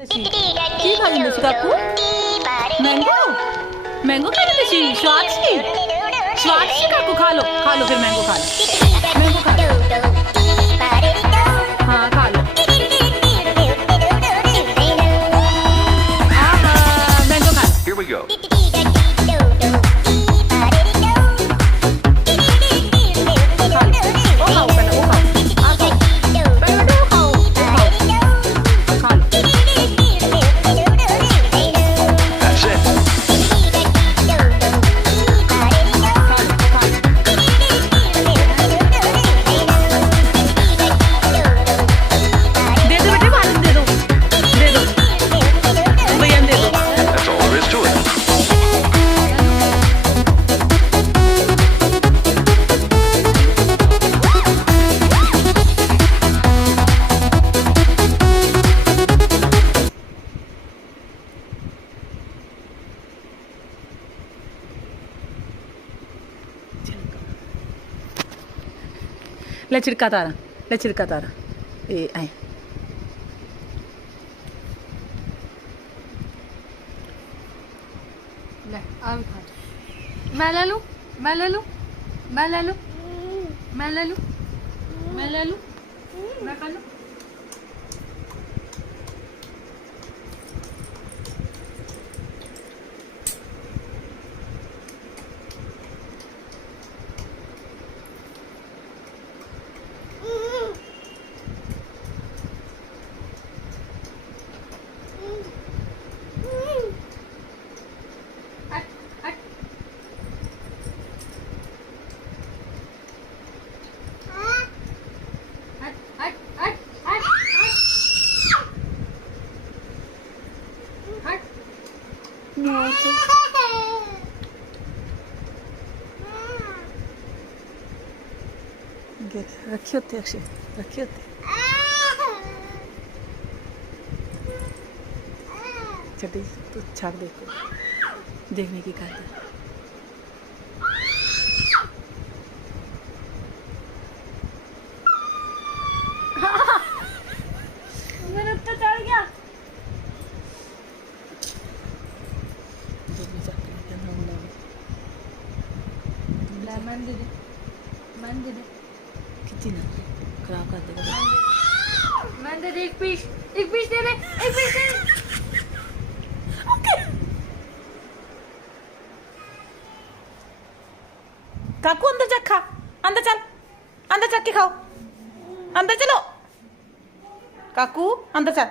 কি খাবি বেশি কাকু? मैंगो मैंगो खाने बेशी स्वाक्षी स्वाक्षी काकू खा लो फिर मैंगो खा लो हाँ खा लो मैंगो खा लो Here we go. वो खाओ पहले वो खाओ आ खाओ पहले वो खाओ खा लो That's it. दे दो बेटे मालूम दे दो भैया दे दो That's all there is to it. ले छिड़का तारा ए आए ले आ भी खा मैं ले लूं मैं ले लूं मैं ले लूं मैं ले लूं मैं ले लूं मैं खा लूं हट हट हट हट हट हट हट रखी होती अक्षय रखी होती छठी तू छाक देखने की खाती मेरे ऊपर चढ़ गया मन दे दे कितनी ना खराब कर देगा मन दे दे एक पीस दे दे एक पीस दे दे काकू अंदर जा खा अंदर चल के खाओ अंदर चलो काकू अंदर चल